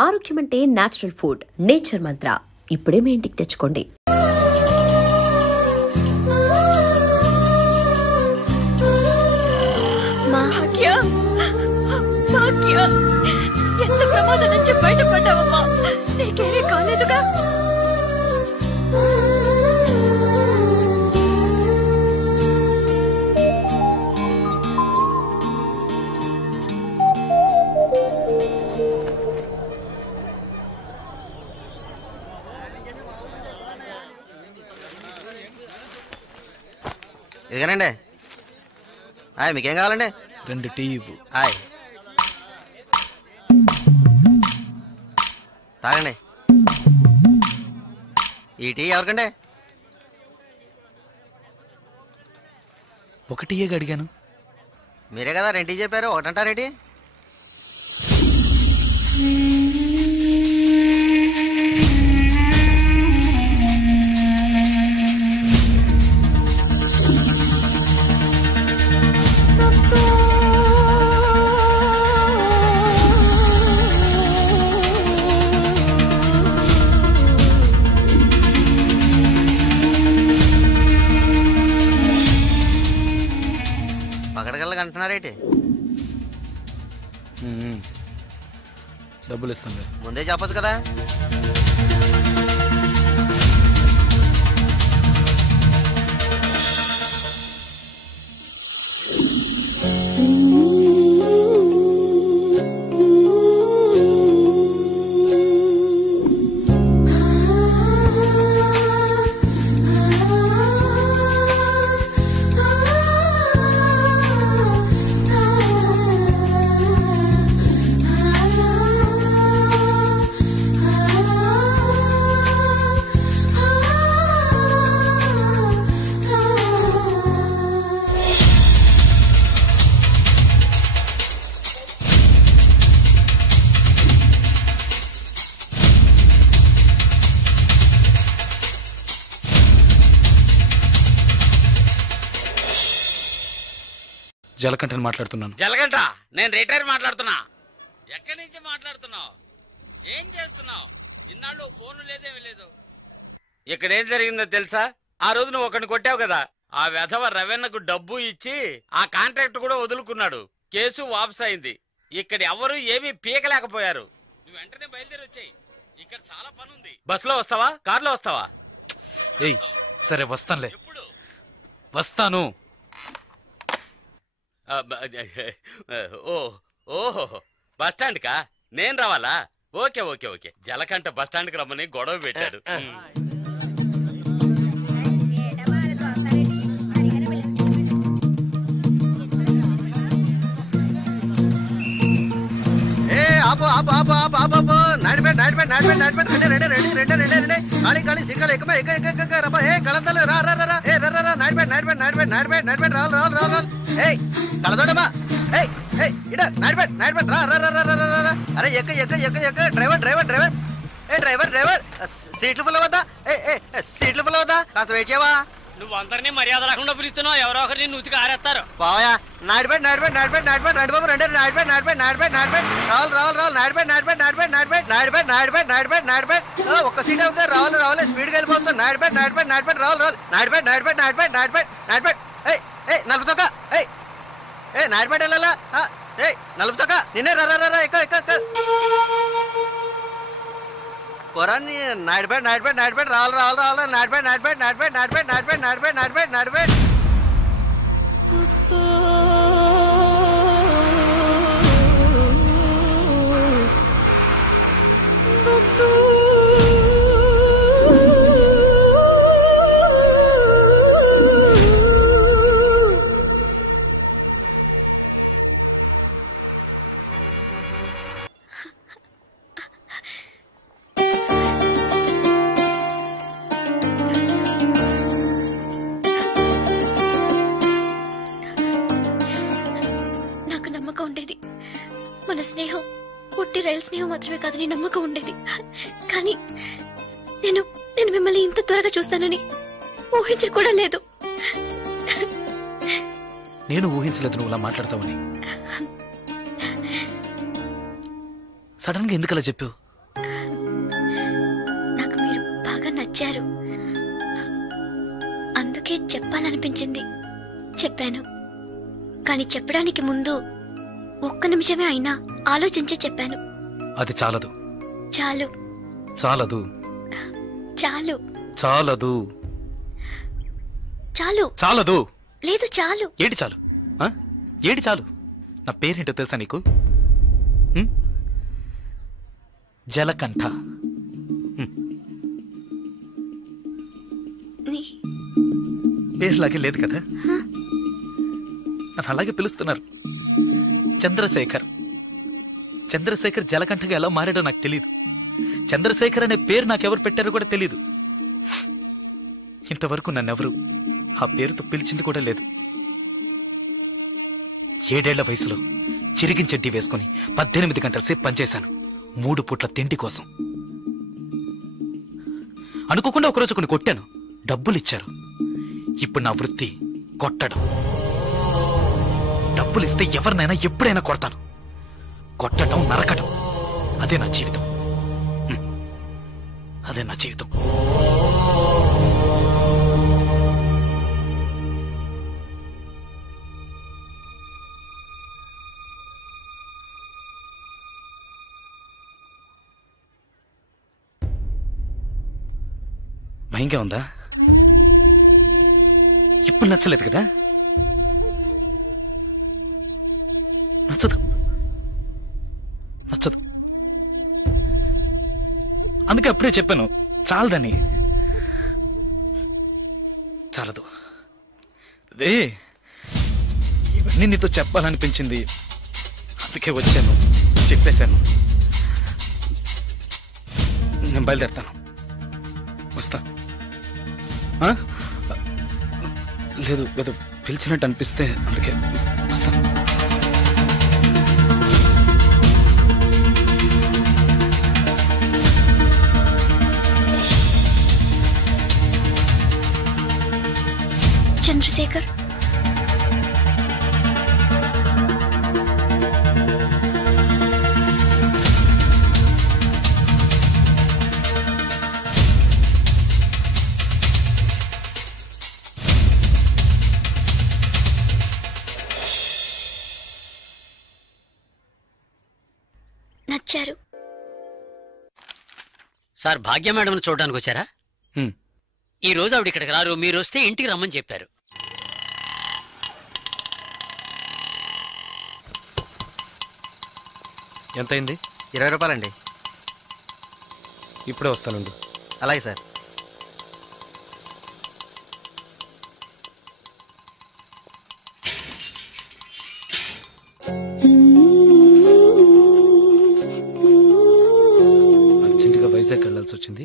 ఆరోగ్యం అంటే natural food. Nature మంత్ర ఇప్పుడే మీ ఇంటికి తెచ్చుకోండి. ఎంత ప్రమాదం నుంచి బయటపడ్డావమ్మా? నీకేమీ కాలేదుగా? ఇదిగానండి. మీకేం కావాలండి? 2 టీ ఇవ్వు. తాగండి. ఈ టీ ఎవరికండి? 1 టీయే అడిగాను. మీరే కదా 2 టీ చెప్పారు, ఒకటంటారేంటి? అంటున్నారేంటి? డబ్బులు ఇస్తాను. ముందే చెప్పొచ్చు కదా. జలకంఠని మాట్లాడుతున్నాను. జలకంఠ, నేను రిటైర్ మాట్లాడుతున్నా. ఎక్కడి నుంచి మాట్లాడుతున్నావు? ఏం చేస్తున్నావు? ఇన్నాళ్ళు ఫోన్ లేదేమీ లేదు. ఇక్కడ ఏం జరిగిందో తెలుసా? ఆ రోజు నువ్వు ఒకరిని కొట్టావు కదా, ఆ వెధవ రవెన్నకు డబ్బు ఇచ్చి ఆ కాంట్రాక్ట్ కూడా వదులుకున్నాడు. కేసు వాపస్ అయింది. ఇక్కడ ఎవరు ఏమీ పీకలేకపోయారు. నువ్వు వెంటనే బయలుదేరి వచ్చాయి. ఇక్కడ చాలా పని ఉంది. బస్సులో వస్తావా, కారులో వస్తావా? ఏయ్ సరే వస్తానులే. ఎప్పుడు వస్తాను? ఓహో బస్టాండ్ కా నేను రావాలా? Okay okay okay. Jalakantha bus stand కి రమ్మని గొడవ పెట్టాడు. అరే ఎక్క ఎక్క ఎక్క ఎక్క. Driver driver driver driver driver సీట్లు ఫుల్ అవద్దా? సీట్లు ఫుల్ అవద్దా? కాస్త వెయిట్ చేయవా? నువ్వు అందరినీ మర్యాద రాకుండా పిలుస్తున్నావు. ఎవరో ఒకరిని నూతికి ఆరేస్తారు. పోయా. నాడిపెట్ నాడిపెట్ నాడిపెట్ నాడిపెట్ నడిబాబు రెండు నాడిపెట్ నాడిపెట్ నాడిపెట్ నాడిపెట్ రావాలి రావాలి రావాలి. నాడిపెట్ నాడిపెట్ నాడిపెట్ నాడిపెట్ నాడిపెట్ నాడిపెట్ నాడిపెట్ నాడిపెట్. ఒక్క సీట్ అవుతుంది. రావాలి రావాలి. స్పీడ్గా వెళ్ళిపోతుంది. నాడిపెట్ నాడిపెట్ నాడిపెట్ రావాలి రావాలి. నాడిపెట్ నాడిపెట్ నాడిపెట్ నాడిపెట్ నాడిపెట్. నలుపు చొక్క. నాడిపెట్ వెళ్ళాలా? నలుపు చొక్క నిన్నే రా. ఎక్క ఎక్క పొరాన్ని. నాడిపెట్ నాడిపెట్ నాడిపెట్ రావాలి రావాలి రావాలి. నాడిపెట్ నాడిపెట్ నాడిపెట్ నాడిపెట్ నాడిపెట్ నాడిపెట్ నాడిపెట్ నాడిపెట్. ఉండేది మన స్నేహం పుట్టి రైలు స్నేహం మాత్రమే కాదని నమ్మకం ఉండేది. కానీ నేను మిమ్మల్ని ఇంత త్వరగా చూస్తానని ఊహించి కూడా లేదు. నేను ఊహించలేదు నువ్వు ఇలా మాట్లాడతావని. సడన్ గా ఎందుకలా చెప్పావు? నచ్చారు. అందుకే చెప్పాలనిపించింది, చెప్పాను. కానీ చెప్పడానికి ముందు ఒక్క నిమిషమే అయినా ఆలోచించి చెప్పాను. అది చాలదు. చాలు. చాలదు. చాలు. చాలదు. చాలు. చాలదు. లేదు చాలు. ఏడి చాలు? ఏడి చాలు? నా పేరేంటో తెలుసా నీకు? జలకంఠ. పేరులాగే లేదు కదా, నన్ను అలాగే పిలుస్తున్నారు. చంద్రశేఖర్. చంద్రశేఖర్ జలకంఠగా ఎలా మారాడో నాకు తెలియదు. చంద్రశేఖర్ అనే పేరు నాకెవరు పెట్టారో కూడా తెలీదు. ఇంతవరకు నన్నెవరు ఆ పేరుతో పిలిచింది కూడా లేదు. 7 ఏళ్ల వయసులో చిరిగిన చెడ్డీ వేసుకుని 18 గంటల సేపు పనిచేశాను, 3 పూట్ల తిండి కోసం. అనుకోకుండా ఒకరోజు కొన్ని కొట్టాను, డబ్బులిచ్చారు. ఇప్పుడు నా వృత్తి కొట్టడం. డబ్బులిస్తే ఎవరినైనా ఎప్పుడైనా కొడతాను. కొట్టడం, నరకడం, అదే నా జీవితం. అదే నా జీవితం. భయంగా ఉందా? ఇప్పుడు నచ్చలేదు కదా? నచ్చదు. నచ్చదు. అందుకే అప్పుడే చెప్పాను చాలదని. చాలదు. అదే ఇవన్నీ నీతో చెప్పాలనిపించింది, అందుకే వచ్చాను, చెప్పేశాను. నేను బయలుదేరుతాను. వస్తా. లేదు ఏదో పిలిచినట్టు అనిపిస్తే అందుకే వస్తా. చంద్రశేఖర్, నచ్చారు. సార్, భాగ్య మేడం చూడడానికి వచ్చారా? ఈ రోజు ఆవిడ ఇక్కడికి రారు, మీరు వస్తే ఇంటికి రమ్మని చెప్పారు. ఎంతైంది? 20 రూపాయలండి. ఇప్పుడే వస్తానండి. అలాగే సార్. అర్జెంటుగా వైజాగ్ వెళ్ళాల్సి వచ్చింది.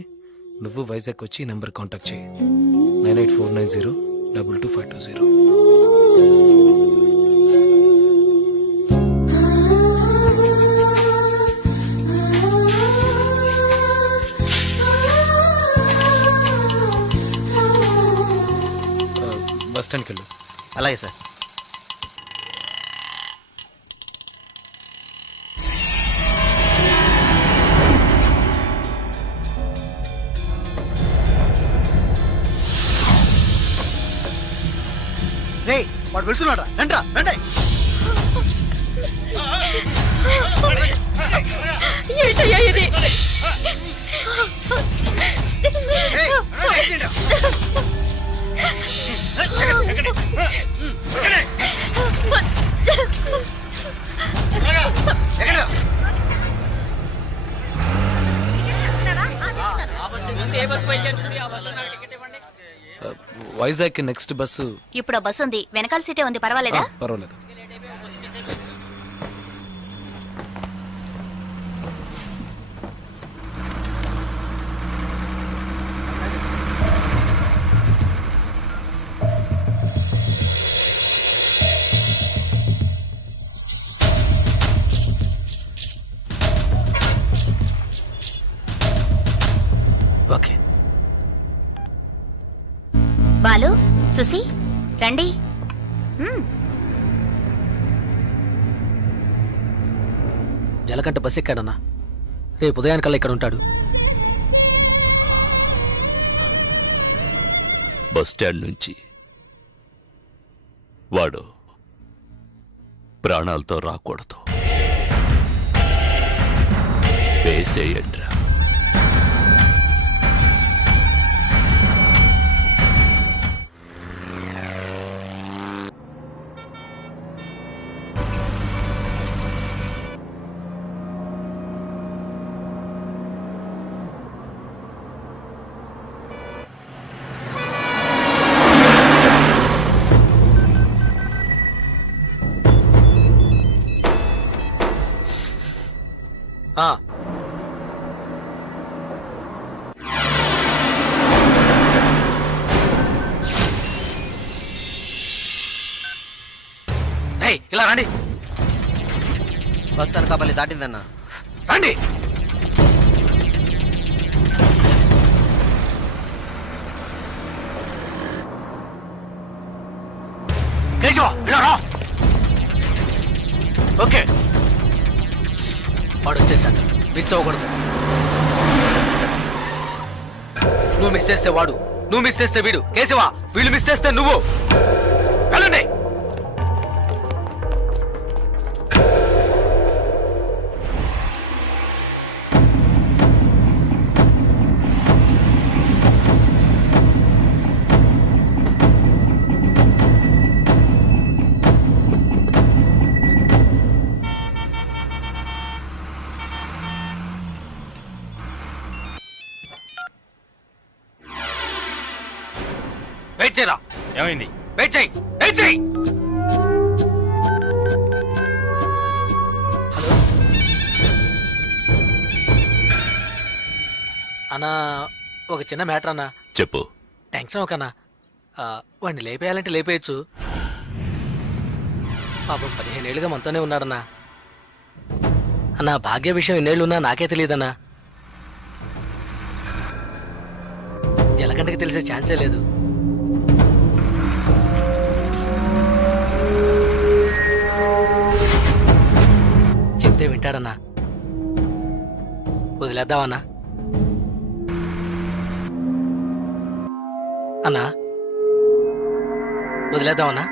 నువ్వు వైజాగ్ వచ్చి ఈ నెంబర్ కాంటాక్ట్ చేయి. 9849022520. బస్ స్టాండ్కి వెళ్ళు. అలాగే సార్. రే, వాడు వెళ్తున్నాడు. రండ్రా, రండి. ఏంటయ్యా ఇది? Vizag next bus. ఇప్పుడు బస్సు ఉంది, వెనకాల సీటే ఉంది, పర్వాలేదా? పర్వాలేదు. ఓకే. బాలు, సుసి, రండి. జలకంఠ బస్ ఎక్కాడన్నా, రేపు ఉదయానికల్లా ఇక్కడ ఉంటాడు. బస్ స్టాండ్ నుంచి వాడు ప్రాణాలతో రాకూడదు. వేసేయండ్రా. ఇలా రండి. బస్ అనకాపల్లి దాటిందన్నా. రండి. ఓకే, వాడు వచ్చేసాడు. మిస్ అవ్వకూడదు. నువ్వు మిస్ చేస్తే వాడు, నువ్వు మిస్ చేస్తే వీడు. కేశవా, వీళ్ళు మిస్ చేస్తే నువ్వు. వెళ్ళండి. వెయిట్ చేయరా. ఏమైంది? వెయిట్ చేయి, వెయిట్ చేయి. హలో అన్నా, ఒక చిన్న మ్యాటర్ అన్నా. చెప్పు. టెన్షన్ ఒకనా, వాడిని లేపేయాలంటే లేపేయచ్చు. పాపం 15 ఏళ్ళుగా మనతోనే ఉన్నాడన్నా. అన్నా, భాగ్య విషయం ఎన్నేళ్ళున్నా నాకే తెలియదన్నా. జలకంటకి తెలిసే ఛాన్సే లేదు. చెప్తే వింటాడన్నా. వదిలేద్దామన్నా. అన్నా, వదిలేద్దామన్నా.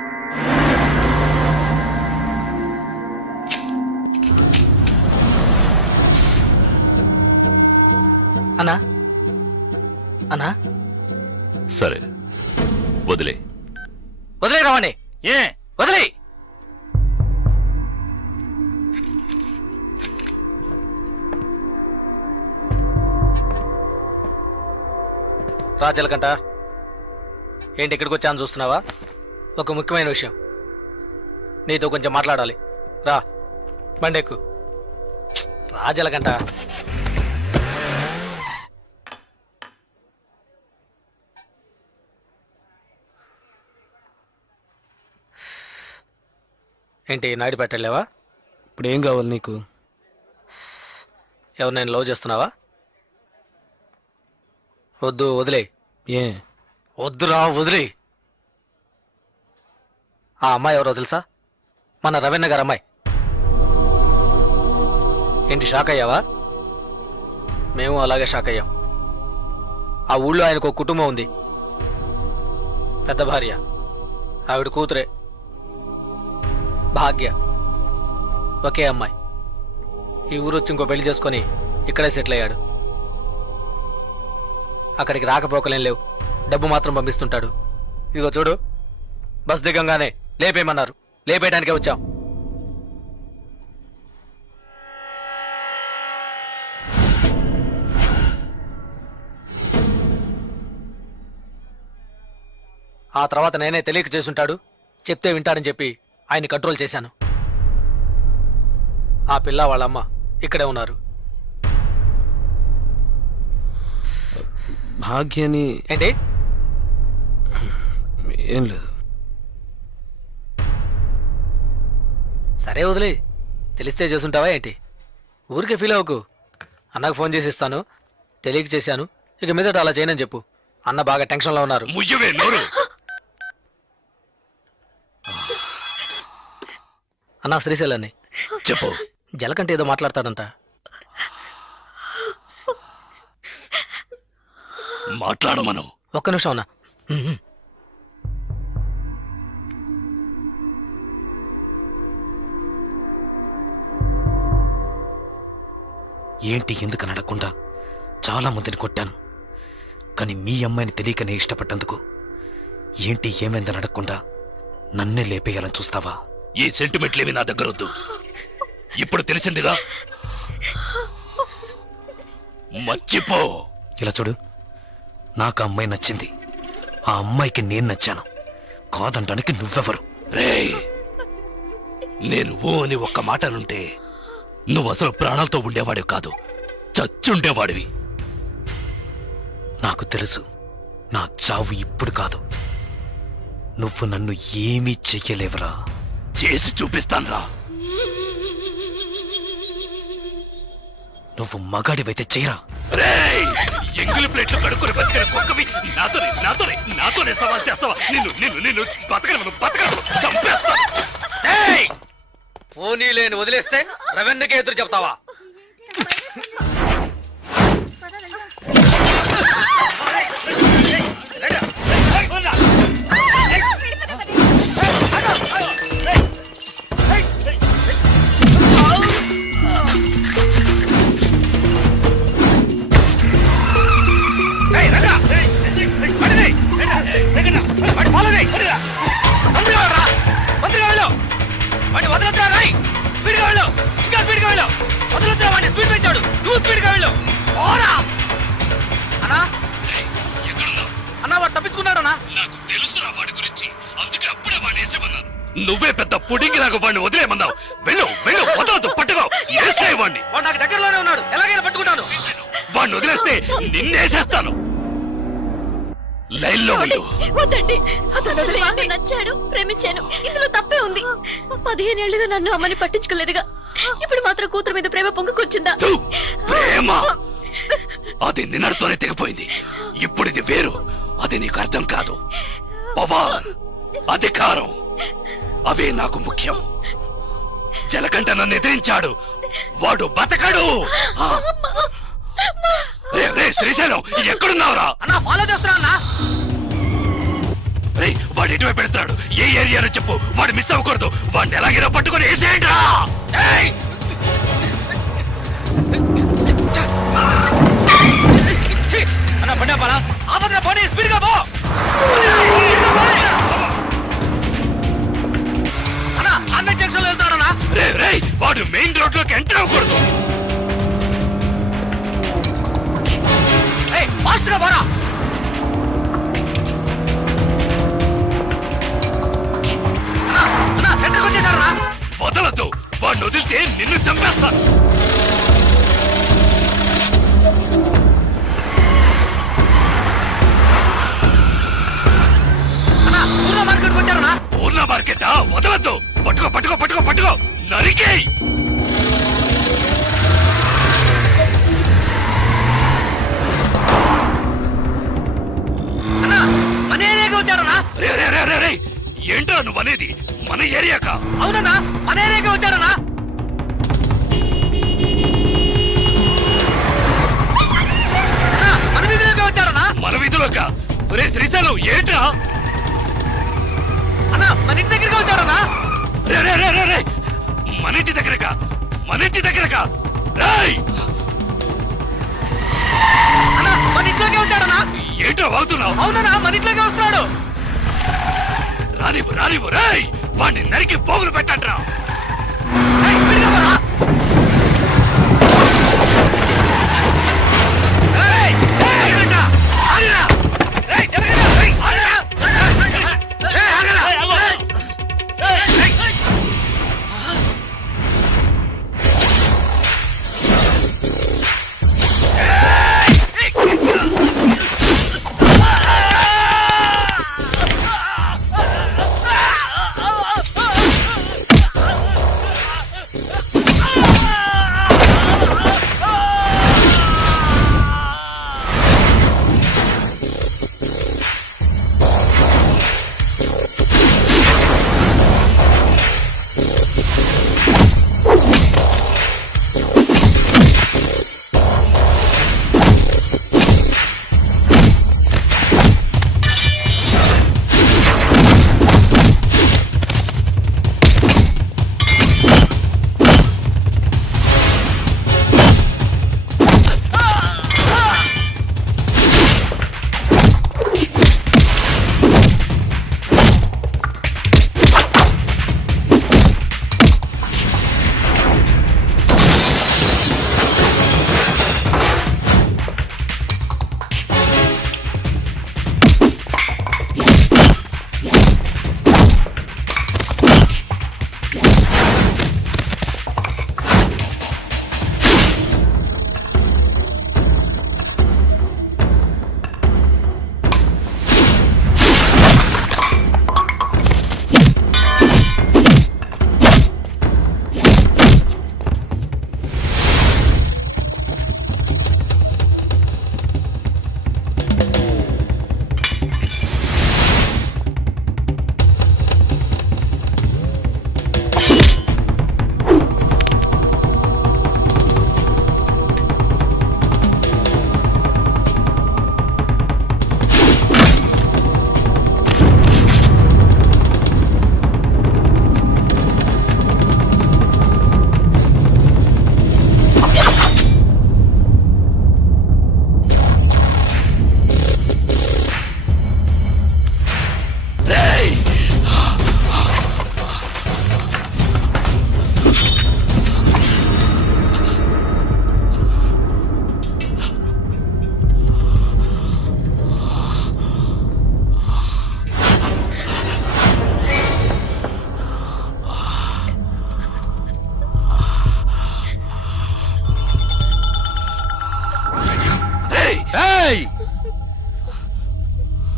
అన్నా, అన్నా. సరే, వదిలే. వదిలే రావండి. ఏ వదిలే. రాజలకంట, ఏంటి ఇక్కడికి వచ్చాను చూస్తున్నావా? ఒక ముఖ్యమైన విషయం నీతో కొంచెం మాట్లాడాలి. రా, బండెక్కు. రాజలకంట. ఏంటి నాయుడు పెట్టలేవా? ఇప్పుడు ఏం కావాలి నీకు? ఎవరు, నేను లవ్ చేస్తున్నావా? వద్దు, వదిలే. ఏ వద్దురా, వదిలే. ఆ అమ్మాయి ఎవరో తెలుసా? మన రవీణ గారు అమ్మాయి. ఏంటి షాక్ అయ్యావా? మేము అలాగే షాక్ అయ్యాం. ఆ ఊళ్ళో ఆయనకు ఒక కుటుంబం ఉంది. పెద్ద భార్య, ఆవిడ కూతురే భాగ్య, ఒకే అమ్మాయి. ఈ ఊరు వచ్చి ఇంకో పెళ్లి చేసుకొని ఇక్కడే సెటిల్ అయ్యాడు. అక్కడికి రాకపోకలేం లేవు, డబ్బు మాత్రం పంపిస్తుంటాడు. ఇదిగో చూడు, బస్ దిగంగానే లేపేయమన్నారు. లేపేయడానికే వచ్చాం. ఆ తర్వాత నేనే తెలియక చేసుంటాడు, చెప్తే వింటాడని చెప్పి ఆయన్ని కంట్రోల్ చేశాను. ఆ పిల్ల వాళ్ళమ్మ ఇక్కడే ఉన్నారు. భాగ్యని ఏంటి? ఏం లేదు. సరే వదిలే. తెలిస్తే చేసుంటావా ఏంటి? ఊరికే ఫీల్ అవ్వకు. అన్నకు ఫోన్ చేసి ఇస్తాను, తెలియక చేశాను, ఇక మీదట అలా చేయనని చెప్పు. అన్న బాగా టెన్షన్లో ఉన్నారు. ముయ్యవే నోరు. అన్నా, శ్రీశైలాన్ని చెప్పు. జలకంటే ఏదో మాట్లాడతాడంట. మాట్లాడమను. ఒక్క నిమిషం అన్నా. ఏంటి ఎందుకు అడగకుండా చాలా మందిని కొట్టాను. కానీ మీ అమ్మాయిని తెలియకనే ఇష్టపడ్డందుకు ఏంటి ఏమైందని అడగకుండా నన్నే లేపేయాలని చూస్తావా? ఈ సెంటిమెంట్లేవి నా దగ్గర వద్దు. ఇప్పుడు తెలిసిందిగా, మర్చిపో. ఇలా చూడు, నాకు ఆ అమ్మాయి నచ్చింది. ఆ అమ్మాయికి నేను నచ్చాను. కాదంటానికి నువ్వెవరు? రేయ్, నేను ఓ అని ఒక్క మాట అనుంటే నువ్వు అసలు ప్రాణాలతో ఉండేవాడివి కాదు, చచ్చుండేవాడివి. నాకు తెలుసు, నా చావు ఇప్పుడు కాదు. నువ్వు నన్ను ఏమీ చెయ్యలేవరా. చేసి చూపిస్తాన్రా. నువ్వు మగాడివైతే చెయ్యరా. రేయ్, ఎంగిలి ప్లేట్లు కడుక్కొని బతికిన కుక్కవి నాతోనే సవాల్ చేస్తావా? నిన్ను బతకను చంపేస్తా. పోనీ లేని వదిలేస్తే రవెన్నకే ఎదురు చెప్తావా? నువ్వే పెద్ద పుడింగి నాకు వాడిని వదిలేమన్నావు. వెళ్ళు వదలదు, పట్టుకో. ఏసే వాడిని. వాడు నాకు దగ్గరలోనే ఉన్నాడు, ఎలాగైనా పట్టుకుంటాను. వాడిని వదిలేస్తే నిన్నేసేస్తాను. లైన్లో ఉండు. వద్దండి, అతను బాగా నచ్చాడు, ప్రేమించాను. ఇందులో తప్పే ఉంది. 15 ఏళ్లుగా నన్ను అమ్మని పట్టించుకోలేదుగా. ఇప్పుడు మాత్రం కూతురు మీద ప్రేమ పొంగుకొచ్చిందా? ప్రేమ అది నిన్నటితోనే తెగిపోయింది. ఇప్పుడు ఇది వేరు. అది నీకు అర్థం కాదు. పవర్, అధికారం అవే నాకు ముఖ్యం. జలకంఠ నన్ను ఎదిరించాడు, వాడు బతకడు. శ్రీశైలం, ఎక్కడున్నావురా? అన్నా ఫాలో చేస్తున్నా. వాడు ఎటువైపు పెడతాడు? ఏ ఏరియాలో చెప్పు, వాడు మిస్ అవ్వకూడదు. వాడిని ఎలాగైనా పట్టుకొని వేసేయండి రా. అన్నా పండా పలా ఆపదన పోనీ, స్పీడ్ గా పో. అన్నా అన్న జంక్షన్ లో వెళ్తాడన్నా. వాడు మెయిన్ రోడ్ లోకి ఎంటర్ అవ్వకూడదు. ఫాస్ట్ గా పోరా. సెంటర్కి వచ్చేసారా? వదలద్దు, వాడిని వదిలితే నిన్ను చంపేస్తాను. పూర్ణ మార్కెట్కి వచ్చారా? పూర్ణ మార్కెటా? వదలద్దు. పట్టుకో నరికేయ్. మన ఏరియాకి వచ్చారనా? ఏంట్రా నువ్వు అనేది? మన ఏరియాకా? అవునన్నా, మన ఏరియాకి వచ్చారనా? మన వీధిలోకి వచ్చారనా? మన వీధిలోకా? శ్రీశైలం ఏంట్రా? అన్నా మన ఇంటి దగ్గరికి వచ్చారనా? మన ఇంటి దగ్గరకా? అన్నా మన ఇంట్లోకి వచ్చారనా? ఏంట్రా వాగుతున్నావు? అవునన్నా, మన ఇంట్లోకి వస్తున్నాడు. రానివ్వు. వాడిని నరికి పోగులు పెట్టండి రా.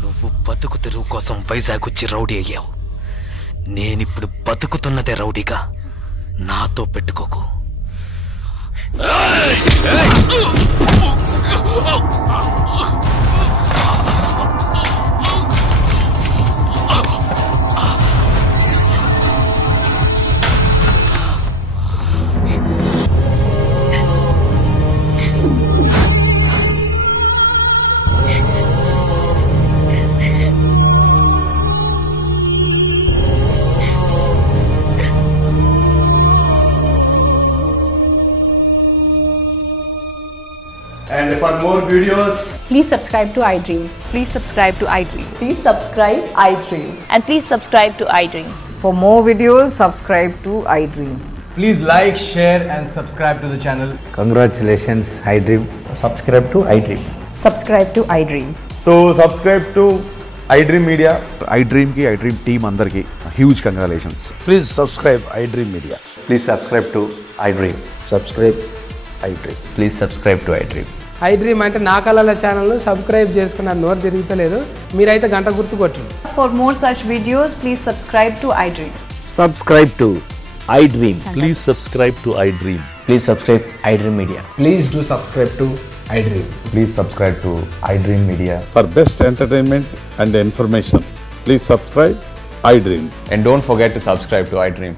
నువ్వు బతుకు తెరువు కోసం వైజాగ్ వచ్చి రౌడీ అయ్యావు. నేనిప్పుడు బతుకుతున్నదే రౌడీగా. నాతో పెట్టుకోకు. And for more videos, please subscribe to iDream. Please subscribe to iDream. Please subscribe iDream. And please subscribe to iDream. For more videos, subscribe to iDream. please like, share and subscribe to the channel. Congratulations, iDream. Subscribe to iDream. Subscribe to iDream. So subscribe to iDream Media. iDream ki iDream team andarki huge congratulations. Please subscribe iDream Media. Please subscribe to iDream. Subscribe iDream. Please subscribe to iDream. iDream అంటే నా కళల channel subscribe చేసుకున్న నోరు తిరుగుతలేదు. మీరైతే గంట గుర్తు కొట్టండి. For more such videos, please subscribe to iDream. Subscribe to iDream. Please subscribe to iDream. Please subscribe iDream Media. Please do subscribe to iDream. Please subscribe to iDream Media. For best entertainment and information, please subscribe iDream. And don't forget to subscribe to iDream.